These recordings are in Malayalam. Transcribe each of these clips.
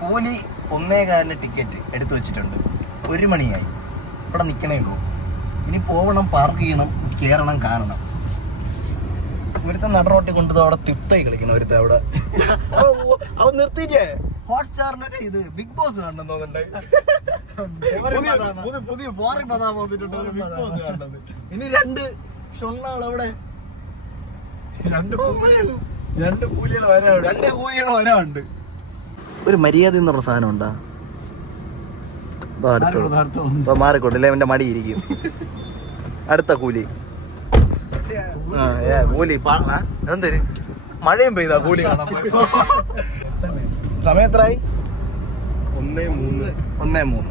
കൂലി 1.25 ടിക്കറ്റ് എടുത്തു വെച്ചിട്ടുണ്ട്. 1 മണിയായി. ഇവിടെ നിൽക്കണേ ഉള്ളൂ. ഇനി പോകണം, പാർക്ക് ചെയ്യണം, കയറണം, കാണണം. ഒരുത്തൻ നടറോട്ടി കൊണ്ടുപോയി അവിടെ തിത്തായി കളിക്കണം. ഒരുത്ത അവിടെ അവൻ നിർത്തിയിട്ടേ ഹോട്ട്സ്റ്റാറിന്റെ ഇത് ബിഗ് ബോസ് കാണണം തോന്നുന്നുണ്ട്. പുതിയ ഫോറിൻ പതാ പോന്നിട്ടുണ്ട് ബിഗ് ബോസ് കാണുന്നത്. ഇനി 2 ഷൊണ്ണാൾ അവിടെ, 2 കൂലികൾ വരാനുണ്ട്. ഒരു മര്യാദ എന്ന് പറഞ്ഞ സാധനം ഉണ്ടാ മാറിക്കൊണ്ടില്ലേ, എന്റെ മടി ഇരിക്കും. അടുത്ത കൂലി കൂലി എന്തര് മഴയും പെയ്താ കൂലി കാണാൻ. സമയം എത്രയായി? 1:03.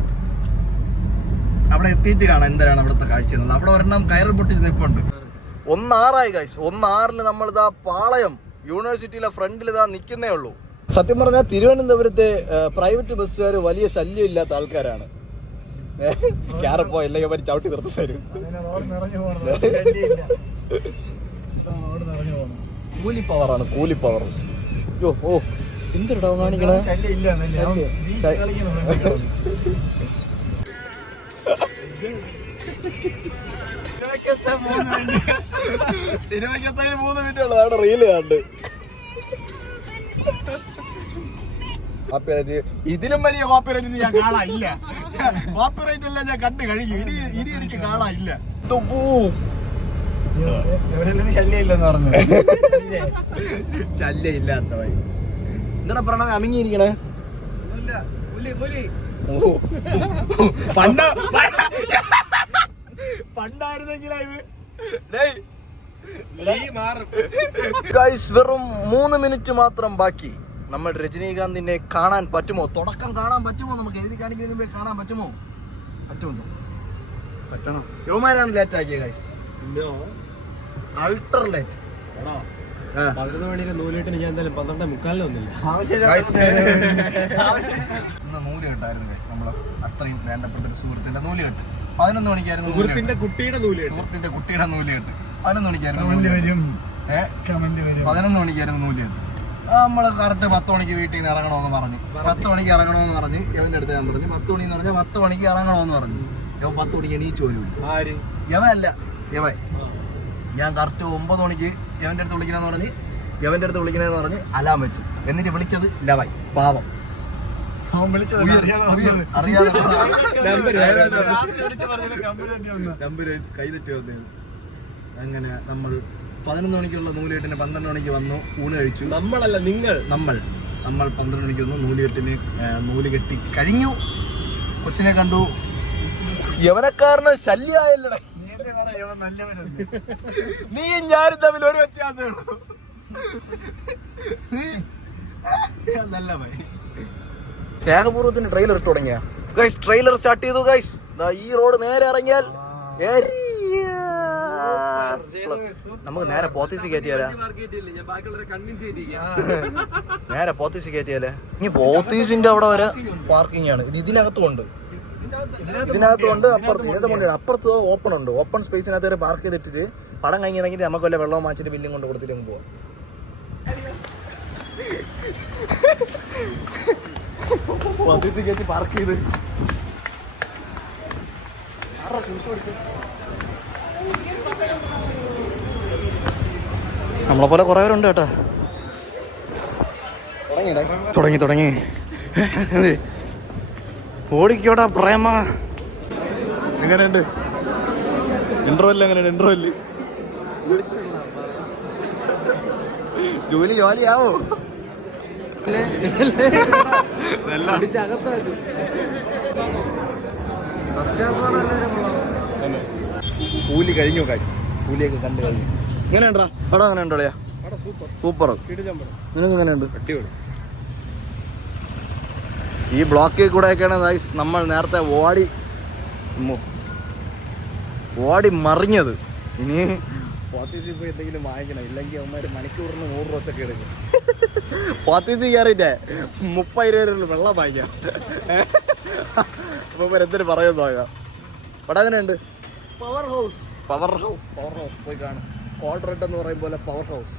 അവിടെ എത്തിയിട്ട് കാണാം എന്താണ് അവിടുത്തെ കാഴ്ച. അവിടെ ഒരെണ്ണം കയറി പൊട്ടിച്ച് നിൽപ്പുണ്ട്. 1:06 ഗൈസ്. 1:06 നമ്മളിതാ പാളയം യൂണിവേഴ്സിറ്റിയിലെ ഫ്രണ്ടിൽ ഇതാ നിൽക്കുന്നേ ഉള്ളൂ. സത്യം പറഞ്ഞാൽ തിരുവനന്തപുരത്തെ പ്രൈവറ്റ് ബസ്സുകാർ വലിയ ശല്യം ഇല്ലാത്ത ആൾക്കാരാണ്. ക്യാരപ്പോ ഇല്ലെങ്കിൽ അവർ ചവിട്ടി നിർത്തി തരും. കൂലി പവറാണ്, കൂലി പവർ. ഓ എന്തിടാ കാണിക്കണേ. സിനിമയ്ക്ക് 3 മിനിറ്റ് ഉള്ളു. അവിടെ റീല് കണ്ട് കോപ്പിറൈറ്റ്, ഇതിലും വലിയ കോപ്പിറൈറ്റ് ഞാൻ കാണാനില്ല. കോപ്പിറൈറ്റ് എല്ലാം ഞാൻ കണ്ടു കഴിഞ്ഞു. ഇനി എനിക്ക് കാണാനില്ല. ശല്യം ഇല്ലാത്തവයි എന്താ പറഞ്ഞ അമിങ്ങിയിരിക്കണേ. പണ്ടായിരുന്നെങ്കിലാ ഇത്. വെറും 3 മിനിറ്റ് മാത്രം ബാക്കി. നമ്മൾ രജനീകാന്തിനെ കാണാൻ പറ്റുമോ? തുടക്കം കാണാൻ പറ്റുമോ? നമുക്ക് എഴുതി കാണിക്കുന്നതിന് മുമ്പേ കാണാൻ പറ്റുമോ? പറ്റണം. യുവമാരാണ് ലേറ്റ് ആക്കിയ ഗൈസ്. Ultra late. 11 മണിയുടെ നൂലുകെട്ടിന് ഞാൻ എന്തായാലും 12:45 വന്നില്ല. ഇന്ന് നൂലുകെട്ടായിരുന്നു ഗൈസ്. നമ്മള് അത്രയും വേണ്ടപ്പെട്ട ഒരു സുഹൃത്തിന്റെ നൂലുകെട്ട്. 11 മണിക്കായിരുന്നു. സുഹൃത്തിന്റെ കുട്ടിയുടെ നൂലുകെട്ട്. 11 മണിക്കായിരുന്നു. 11 മണിക്കായിരുന്നു നൂലുകെട്ട്. നമ്മള് കറക്റ്റ് 10 മണിക്ക് വീട്ടിൽ നിന്ന് ഇറങ്ങണമെന്ന് പറഞ്ഞു. 10 മണിക്ക് ഇറങ്ങണമെന്ന് പറഞ്ഞ് യവന്റെ അടുത്ത് ഞാൻ പറഞ്ഞു 10 മണി എന്ന് പറഞ്ഞാൽ 10 മണിക്ക് ഇറങ്ങണമെന്ന് പറഞ്ഞു. യവൻ 10 മണിക്ക് എണീച്ചു പോലും. യവൻ ഞാൻ കറക്റ്റ് 9 മണിക്ക് യവന്റെ അടുത്ത് വിളിക്കണമെന്ന് പറഞ്ഞ് അലാം വെച്ച്. എന്നിട്ട് വിളിച്ചത് ലവായി. പാവം അറിയാതെ കൈതെറ്റി വന്നു. അങ്ങനെ നമ്മൾ 11 മണിക്കുള്ള നൂലുകെട്ടിന് 12 മണിക്ക് വന്നു. ഊണ് കഴിച്ചു. നമ്മൾ 12 മണിക്ക് വന്നു. നൂല് കെട്ടി കഴിഞ്ഞു. കൊച്ചിനെ കണ്ടു. യവനക്കാരന് ശല്യമായല്ലേ. നീയും ഞാനും തമ്മിൽ ഒരു വ്യത്യാസമുള്ളൂ. നല്ല സ്നേഹപൂർവ്വത്തിന് ട്രെയിലർ ഇട്ട് തുടങ്ങിയ ഗൈസ്. ട്രെയിലർ സ്റ്റാർട്ട് ചെയ്തു ഗൈസ്. ഈ റോഡ് നേരെ ഇറങ്ങിയാൽ നമുക്ക് നേരെ പോത്തീസ് കയറ്റിയാലേ. ഇനി പോത്തീസിന്റെ അവിടെ വരെ പാർക്കിംഗ് ആണ്. ഇതിനകത്തുണ്ട് അപ്പുറത്ത് ഓപ്പൺ ഉണ്ട്. ഓപ്പൺ സ്പേസിനകത്ത് വരെ പാർക്ക് ചെയ്തിട്ട് പടം കഴിഞ്ഞിറങ്ങിട്ട് നമുക്ക് വല്ല വെള്ളവും മാച്ചിട്ട് ബില്ലും കൊണ്ട് കൊടുത്തിട്ട് അങ്ങ് പോവാം. പോത്തീസ് കയറ്റി പാർക്ക് ചെയ്ത് നമ്മളെ പോലെ കുറേ പേരുണ്ട് കേട്ടാ. തുടങ്ങി ഓടിക്കോടാ പ്രേമ. എങ്ങനെയുണ്ട് ഇന്റർവെല്? ഇന്റർവെല് ജോലിയാവോ? കൂലി കഴിഞ്ഞു ഗൈസ്. കൂലിയൊക്കെ കണ്ടു കഴിഞ്ഞു. എങ്ങനെയുണ്ടാ പടം? അങ്ങനെ ഉണ്ടോളിയാ? സൂപ്പർ. നിനക്ക് എങ്ങനെയുണ്ട്? ഈ ബ്ലോക്കിൽ കൂടെ ഒക്കെയാണ് ഗൈസ് നമ്മൾ നേരത്തെ ഓടി മറിഞ്ഞത്. ഇനി പോത്തീസിൽ പോയി എന്തെങ്കിലും വാങ്ങിക്കണം. ഇല്ലെങ്കിൽ അവന്മാര് മണിക്കൂറിന് 100 രൂപ വെച്ചൊക്കെ എടുക്കും. പോത്തീസിൽ കയറിയിട്ടേ 30 രൂപ വെള്ളം വാങ്ങിക്കാം. അപ്പൊ എന്തിനു പറയുന്നു നോക്കാം. പടം എങ്ങനെയുണ്ട്? പവർ ഹൗസ് പോയി കാണും. കോൾ റെഡ് എന്ന് പറയും പോലെ പവർ ഹൗസ്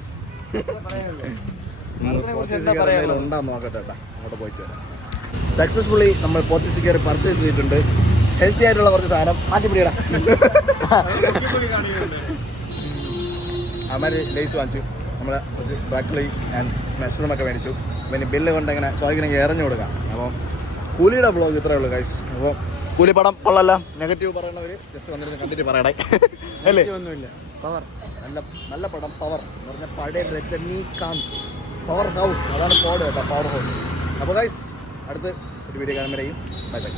ഉണ്ടാന്ന് നോക്കട്ടെ. അങ്ങോട്ട് പോയിട്ട് വരാം. സക്സസ്ഫുള്ളി നമ്മൾ പോർച്ചുഗീസ് കയറി പർച്ചേസ് ചെയ്തിട്ടുണ്ട്. ഹെൽത്തി ആയിട്ടുള്ള കുറച്ച് സാധനം മാറ്റിപ്പിടിയടാ. അമ്മര് ലേസ് വാങ്ങിച്ചു, നമ്മളെ കുറച്ച് ബ്രാക്കളി ആൻഡ് മഷ്റൂമൊക്കെ മേടിച്ചു. പിന്നെ ബില്ല് കൊണ്ട് ഇങ്ങനെ സ്വാഗിനെ എറിഞ്ഞു കൊടുക്കാം. അപ്പോൾ കൂലിയുടെ ബ്ലോഗ് ഇത്രയേ ഉള്ളൂ ഗൈസ്. അപ്പോൾ കൂലി പടം കൊള്ളല്ല, നെഗറ്റീവ് പറയുന്നവർ ജസ്റ്റ് വന്നിരുന്ന് കണ്ടിട്ട് പറയണേ അല്ലേ? ഒന്നുമില്ല. പവർ നല്ല നല്ല പടം. പവർ എന്ന് പറഞ്ഞാൽ പഴയ രജനീകാന്ത് പവർ ഹൗസ്, അതാണ് പോഡ് കേട്ടോ, പവർ ഹൗസ്. അപ്പോൾ ഗൈസ് അടുത്ത് ഒരു വീഡിയോ കാണുമ്പോഴേക്കും ബൈ ബൈ.